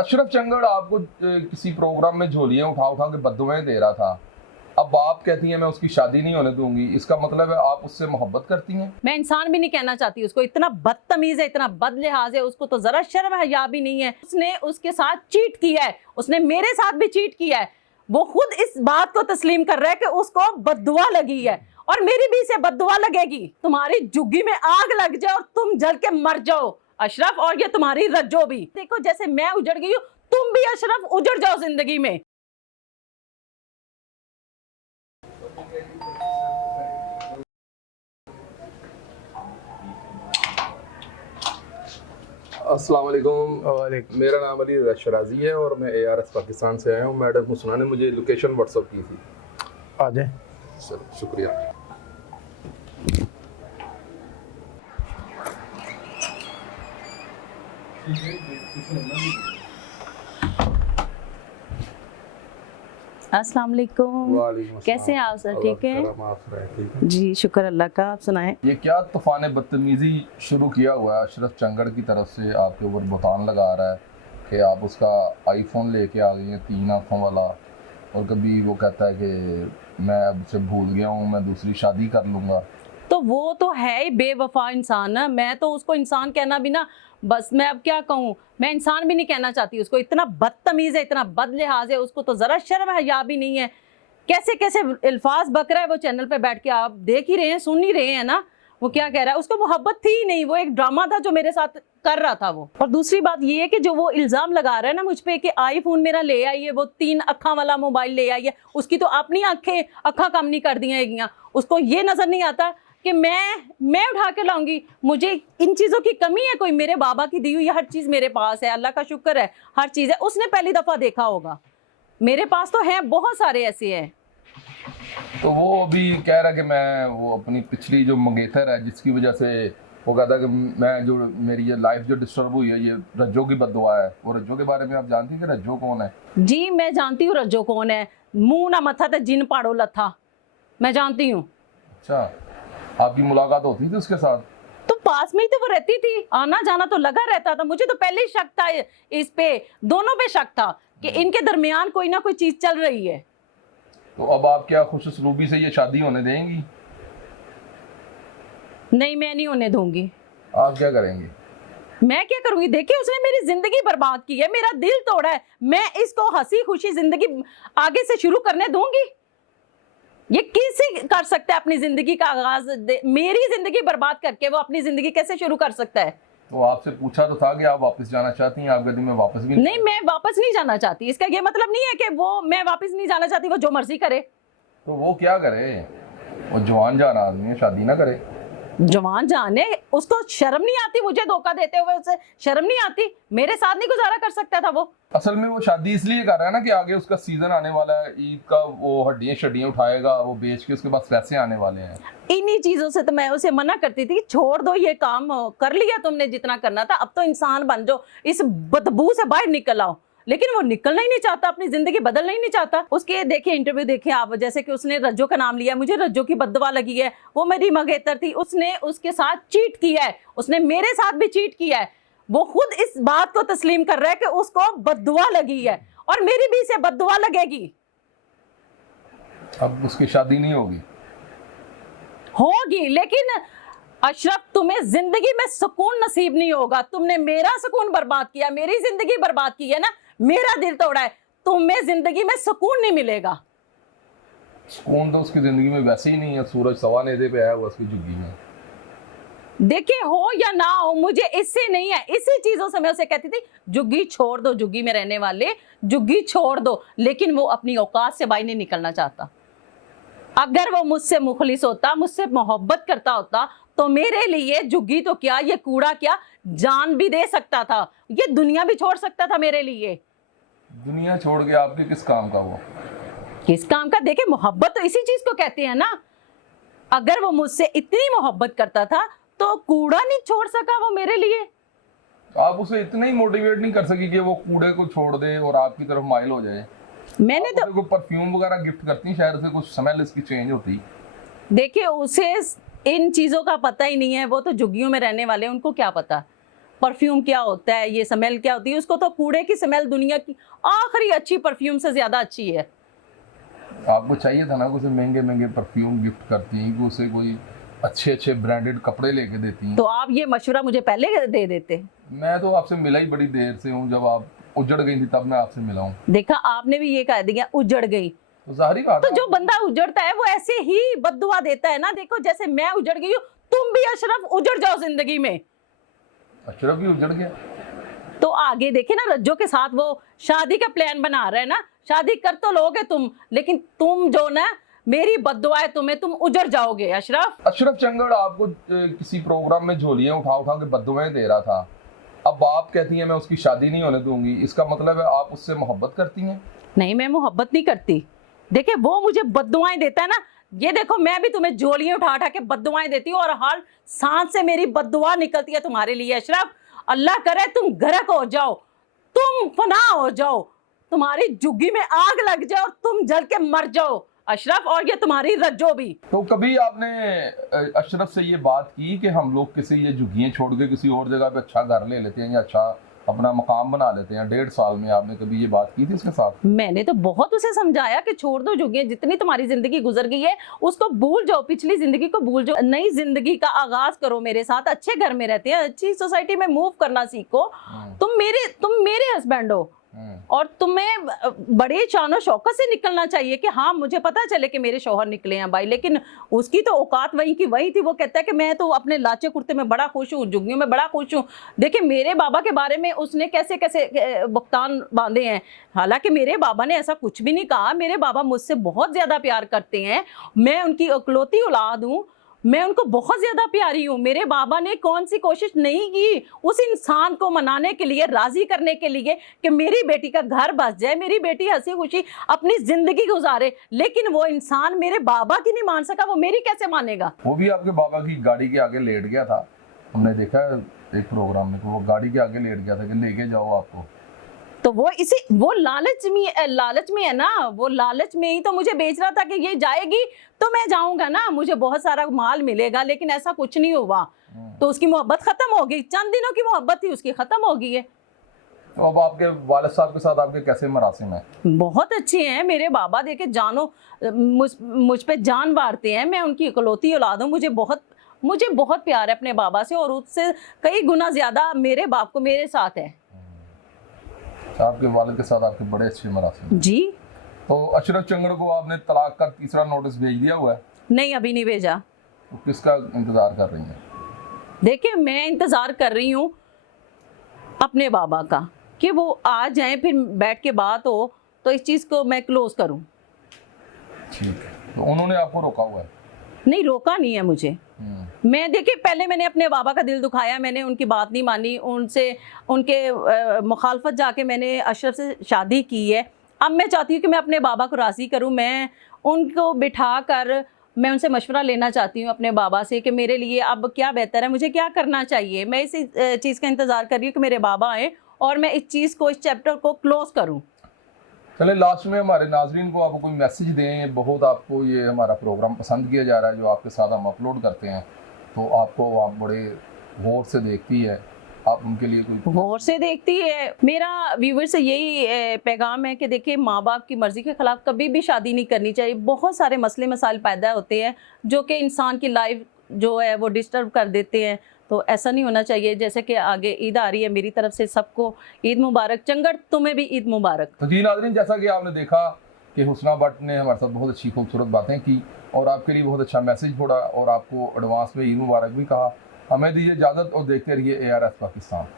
अशरफ चंगड़ आपको किसी प्रोग्राम में झोलियां उठा उठा के बद्दुआएं दे रहा था, अब आप कहती हैं मैं उसकी शादी नहीं होने दूंगी, इसका मतलब है आप उससे मोहब्बत करती हैं? मैं इंसान भी नहीं कहना चाहती उसको, इतना बदतमीज है, इतना बदलिहाज है, उसको तो जरा शर्म हया भी नहीं है। उसने उसके साथ चीट किया है, उसने मेरे साथ भी चीट किया है। वो खुद इस बात को तस्लीम कर रहा है कि उसको बद्दुआ लगी है, और मेरी भी इसे बद्दुआ लगेगी। तुम्हारी जुग्गी में आग लग जाए और तुम जल के मर जाओ अशरफ, और ये तुम्हारी रज्जो भी। देखो जैसे मैं उजड़ गई हूँ, तुम भी अशरफ उजड़ जाओ जिंदगी में। अस्सलाम वालेकुम। मेरा नाम अली शराजी है और मैं ARS पाकिस्तान से आया हूँ। मैडम हुसना ने मुझे लोकेशन व्हाट्सअप की थी। आ जाए। सर शुक्रिया। अस्सलाम वालेकुम, कैसे हैं आप सर? ठीक है जी, शुक्र अल्लाह का। आप सुनाएं। ये क्या तूफान बदतमीजी शुरू किया हुआ है अशरफ चंगड़ की तरफ से, आपके ऊपर बुतान लगा रहा है कि आप उसका आईफोन लेके आ गई हैं 3 आँखों वाला, और कभी वो कहता है कि मैं अब से भूल गया हूँ, मैं दूसरी शादी कर लूँगा। तो वो तो है ही बेवफा इंसान है। मैं तो उसको इंसान कहना भी ना, बस मैं अब क्या कहूँ, मैं इंसान भी नहीं कहना चाहती उसको। इतना बदतमीज है, इतना बदलिहाज है, उसको तो जरा शर्म हया भी नहीं है। कैसे कैसे अल्फाज बक रहा है वो चैनल पे बैठ के, आप देख ही रहे हैं, सुन ही रहे हैं ना। वो क्या कह रहा है, उसको मोहब्बत थी ही नहीं, वो एक ड्रामा था जो मेरे साथ कर रहा था वो। और दूसरी बात ये है कि जो वो इल्जाम लगा रहा है ना मुझ पे कि आईफोन मेरा ले आई है, वो 3 अखा वाला मोबाइल ले आई है, उसकी तो अपनी अखा कम नहीं कर दी हैं। उसको ये नजर नहीं आता कि मैं उठा के लाऊंगी। मुझे इन चीज़ों की कमी है कोई? मेरे बाबा की दी हुई हर चीज़ मेरे पास है, अल्लाह का शुक्र है, हर चीज़ है। उसने पहली दफ़ा देखा होगा, मेरे पास तो है, बहुत सारे ऐसे हैं। तो वो अभी कह रहा है कि मैं वो अपनी पिछली जो मंगेतर है जिसकी वजह से वो कहता है कि मैं जो मेरी ये लाइफ जो डिस्टर्ब हुई है ये रज्जो की बद्दुआ है। वो रज्जो के बारे में आप जानती हैं कि रज्जो कौन है? जी मैं जानती हूँ रज्जो कौन है। मुंह ना मथा तो जिन पाड़ो लथा, मैं जानती हूँ। अच्छा, आपकी मुलाकात होती थी उसके साथ? तो पास में ही तो वो रहती थी, आना जाना तो लगा रहता था। मुझे तो पहले ही शक था इस पे, दोनों पे शक था कि इनके दरमियान कोई ना कोई चीज चल रही है। तो अब आप क्या खुशउस्लूबी से ये शादी होने देंगी? नहीं, मैं नहीं होने दूंगी। आप क्या करेंगे? मैं क्या करूंगी? देखिए उसने मेरी जिंदगी बर्बाद की है, मेरा दिल तोड़ा है। मैं इसको हंसी खुशी जिंदगी आगे से शुरू करने दूंगी? ये कैसे कर सकता है अपनी जिंदगी का आगाज? मेरी जिंदगी बर्बाद करके वो अपनी जिंदगी कैसे शुरू कर सकता है? तो आपसे पूछा तो था कि आप वापस जाना चाहती हैं, आप कहती मैं वापस भी नहीं, मैं वापस नहीं जाना चाहती। इसका ये मतलब नहीं है कि वो मैं वापस नहीं जाना चाहती, वो जो मर्जी करे। तो वो क्या करे? वो जवान जान आदमी है, शादी ना करे? जवान जाने, उसको शर्म नहीं आती मुझे धोखा देते हुए? उसे शर्म नहीं आती? मेरे साथ नहीं गुजारा कर सकता था वो? असल में वो शादी इसलिए कर रहा है ना कि आगे उसका सीजन आने वाला है, ईद का, वो हड्डियां शड्डियां उठाएगा, वो बेच के उसके पास पैसे आने वाले हैं। इन्हीं चीजों से तो मैं उसे मना करती थी, छोड़ दो ये काम, कर लिया तुमने जितना करना था, अब तो इंसान बन जाओ, इस बदबू से बाहर निकल आओ। लेकिन वो निकलना ही नहीं चाहता, अपनी जिंदगी बदलना ही नहीं चाहता। उसके देखिए इंटरव्यू देखिए आप, जैसे कि उसने रज्जो का नाम लिया, मुझे रज्जो की बद्दुआ लगी है, वो मेरी मंगेतर थी, उसने उसके साथ चीट किया है, उसने मेरे साथ भी चीट किया है। वो खुद इस बात को तस्लीम कर रहा है कि उसको बद्दुआ लगी है, और मेरी भी इसे बद्दुआ लगेगी। अब उसकी शादी नहीं होगी? होगी, लेकिन अशरफ तुम्हें जिंदगी में सुकून नसीब नहीं होगा। तुमने मेरा सुकून बर्बाद किया, मेरी जिंदगी बर्बाद की है ना, मेरा दिल तोड़ा है, तुम्हें जिंदगी में सुकून नहीं मिलेगा। सुकून तो उसकी जिंदगी में वैसे ही नहीं है, सूरज सवा नेदे पे आया हुआ उसकी झुग्गी में। देखिए हो या ना हो, मुझे इससे नहीं है, इसी चीजों से मैं उसे कहती थी झुग्गी छोड़ दो, झुग्गी में रहने वाले झुग्गी छोड़ दो। लेकिन वो अपनी औकात से बाहर नहीं निकलना चाहता। अगर वो मुझसे मुखलिस होता, मुझसे मोहब्बत करता होता, तो मेरे लिए झुग्गी तो क्या, ये कूड़ा क्या, जान भी दे सकता था, ये दुनिया भी छोड़ सकता था मेरे लिए। दुनिया छोड़ के आपके किस काम का? वो किस काम का? देखिए मोहब्बत तो इसी चीज को कहते हैं ना। अगर वो मुझसे इतनी मोहब्बत करता था तो कूड़ा नहीं छोड़ सका वो मेरे लिए? आप उसे इतना ही मोटिवेट नहीं कर सकी कि वो कूड़े को छोड़ दे और आपकी तरफ माइल हो जाए? मैंने तो को परफ्यूम वगैरह गिफ्ट करती, शायद से कुछ स्मेल इसकी चेंज होती। देखिए उसे इन चीजों का पता ही नहीं है, वो तो झुग्गियों में रहने वाले हैं, उनको क्या पता। परफ्यूम क्या होता है, ये स्मेल क्या होती है, उसको तो कूड़े की स्मेल दुनिया की आखिरी अच्छी परफ्यूम से ज्यादा अच्छी है। आपको चाहिए था ना कि उसे महंगे महंगे परफ्यूम गिफ्ट करती हैं, कि उसे कोई अच्छे अच्छे ब्रांडेड कपड़े लेके देती हैं। तो आप ये मशवरा मुझे पहले दे देते। मैं तो आपसे मिला ही बड़ी देर से हूँ, जब आप उजड़ गई थी तब मैं आपसे मिला हूँ। देखा, आपने भी ये कह दिया उजड़ गई। तो जाहिर बात तो है जो बंदा उजड़ता है वो ऐसे ही बद्दुआ देता है ना। देखो जैसे मैं उजड़ गई हूँ, तुम भी अशरफ उजड़ जाओ जिंदगी में। अशरफ भी उजड़ गया। तो आगे देखे ना, रज्जो के साथ वो शादी का प्लान बना रहे हैं ना। शादी कर तो लोगे तुम, लेकिन तुम जो ना, मेरी बद्दुआ है तुम्हें, तुम उजड़ जाओगे अशरफ। अशरफ चंगड़ आपको किसी प्रोग्राम में झोलियां उठा उठा के बद्दुआएं दे रहा था। अब आप कहती हैं मैं उसकी शादी नहीं होने दूंगी, इसका मतलब है आप उससे मोहब्बत करती हैं? नहीं, मैं मोहब्बत नहीं करती। देखिए वो मुझे बद्दुआएं देता है ना। ये देखो, मैं भी तुम्हें झोलियां उठा उठा के बद्दुआएं देती हूँ, और हर सांस से मेरी बद्दुआ निकलती है तुम्हारे लिए अशरफ। अल्लाह करे तुम गर्क हो जाओ, तुम फना हो जाओ, तुम्हारी झुग्गी में आग लग जाए और तुम जल के मर जाओ अशरफ, और ये तुम्हारी रज्जो भी। तो कभी आपने अशरफ से ये बात की कि हम लोग किसी ये झुग्गियां छोड़ के किसी और जगह पे अच्छा घर ले लेते हैं या अच्छा अपना मकाम बना लेते हैं? 1.5 साल में आपने कभी ये बात की थी उसके साथ? मैंने तो बहुत उसे समझाया कि छोड़ दो झुग्गियां, जितनी तुम्हारी जिंदगी गुजर गई है उसको भूल जाओ, पिछली जिंदगी को भूल जाओ, नई जिंदगी का आगाज करो मेरे साथ। अच्छे घर में रहते हैं, अच्छी सोसाइटी में मूव करना सीखो। तुम मेरे हस्बैंड हो, और तुम्हें बड़े शानो शौकत से निकलना चाहिए कि हाँ मुझे पता चले कि मेरे शौहर निकले हैं भाई। लेकिन उसकी तो औकात वही की वही थी। वो कहता है कि मैं तो अपने लाचे कुर्ते में बड़ा खुश हूँ, झुग्गियों में बड़ा खुश हूँ। देखिए मेरे बाबा के बारे में उसने कैसे कैसे भुगतान बांधे हैं। हालांकि मेरे बाबा ने ऐसा कुछ भी नहीं कहा। मेरे बाबा मुझसे बहुत ज्यादा प्यार करते हैं, मैं उनकी इकलौती औलाद हूँ, मैं उनको बहुत ज्यादा प्यारी हूँ। मेरे बाबा ने कौन सी कोशिश नहीं की उस इंसान को मनाने के लिए, राजी करने के लिए कि मेरी बेटी का घर बस जाए, मेरी बेटी हंसी खुशी अपनी जिंदगी गुजारे। लेकिन वो इंसान मेरे बाबा की नहीं मान सका, वो मेरी कैसे मानेगा? वो भी आपके बाबा की गाड़ी के आगे लेट गया था, हमने देखा एक प्रोग्राम में, वो गाड़ी के आगे लेट गया था कि लेके जाओ आपको। तो वो लालच में है ना। वो लालच में ही तो मुझे बेच रहा था कि ये जाएगी तो मैं जाऊंगा ना, मुझे बहुत सारा माल मिलेगा। लेकिन ऐसा कुछ नहीं हुआ। तो उसकी मोहब्बत खत्म हो गई। चंद दिनों की मोहब्बत थी, उसकी खत्म हो गई है। तो अब आपके वालिद साहब के साथ आपके कैसे मरासिम है? बहुत अच्छे हैं मेरे बाबा। देखे जानो, मुझ पे जान वारते हैं। मैं उनकी इकलौती औलाद हूँ। मुझे बहुत प्यार है अपने बाबा से, और उससे कई गुना ज्यादा मेरे बाप को मेरे साथ है। आपके वालिद के साथ आपके बड़े अच्छे मरासिम जी। तो अशरफ चंगड़ को आपने तलाक का तीसरा नोटिस भेज दिया हुआ है? नहीं, अभी नहीं भेजा। तो किसका इंतजार कर रही हैं? देखिए मैं इंतजार कर रही हूँ अपने बाबा का, कि वो आ जाएं, फिर बैठ के बात हो तो इस चीज़ को मैं क्लोज करूँ। ठीक है, तो उन्होंने आपको रोका हुआ है? नहीं, रोका नहीं है मुझे। मैं देखिए पहले मैंने अपने बाबा का दिल दुखाया, मैंने उनकी बात नहीं मानी, उनके मुखालफत जाके मैंने अशरफ से शादी की है। अब मैं चाहती हूँ कि मैं अपने बाबा को राज़ी करूँ। मैं उनको बिठा कर मैं उनसे मशवरा लेना चाहती हूँ अपने बाबा से कि मेरे लिए अब क्या बेहतर है, मुझे क्या करना चाहिए। मैं इसी चीज़ का इंतज़ार कर रही हूँ कि मेरे बाबा आएँ और मैं इस चीज़ को, इस चैप्टर को क्लोज़ करूँ। चले लास्ट में हमारे नाजरीन को आप कोई मैसेज दें। बहुत आपको ये हमारा प्रोग्राम पसंद किया जा रहा है जो आपके साथ हम अपलोड करते हैं, तो आपको आप बड़े गौर से देखती है, आप उनके लिए कोई गौर से देखती है। मेरा व्यूवर से यही पैगाम है कि देखिए माँ बाप की मर्ज़ी के ख़िलाफ़ कभी भी शादी नहीं करनी चाहिए। बहुत सारे मसले मसाइल पैदा होते हैं जो कि इंसान की लाइफ जो है वो डिस्टर्ब कर देते हैं। तो ऐसा नहीं होना चाहिए। जैसे कि आगे ईद आ रही है, मेरी तरफ से सबको ईद मुबारक। चंगड़ तुम्हें भी ईद मुबारक। तो जी नाज़रीन, जैसा कि आपने देखा कि हुस्ना भट्ट ने हमारे साथ बहुत अच्छी खूबसूरत बातें की और आपके लिए बहुत अच्छा मैसेज छोड़ा और आपको एडवांस में ईद मुबारक भी कहा। हमें दीजिए इजाज़त और देखते रहिए ARS पाकिस्तान।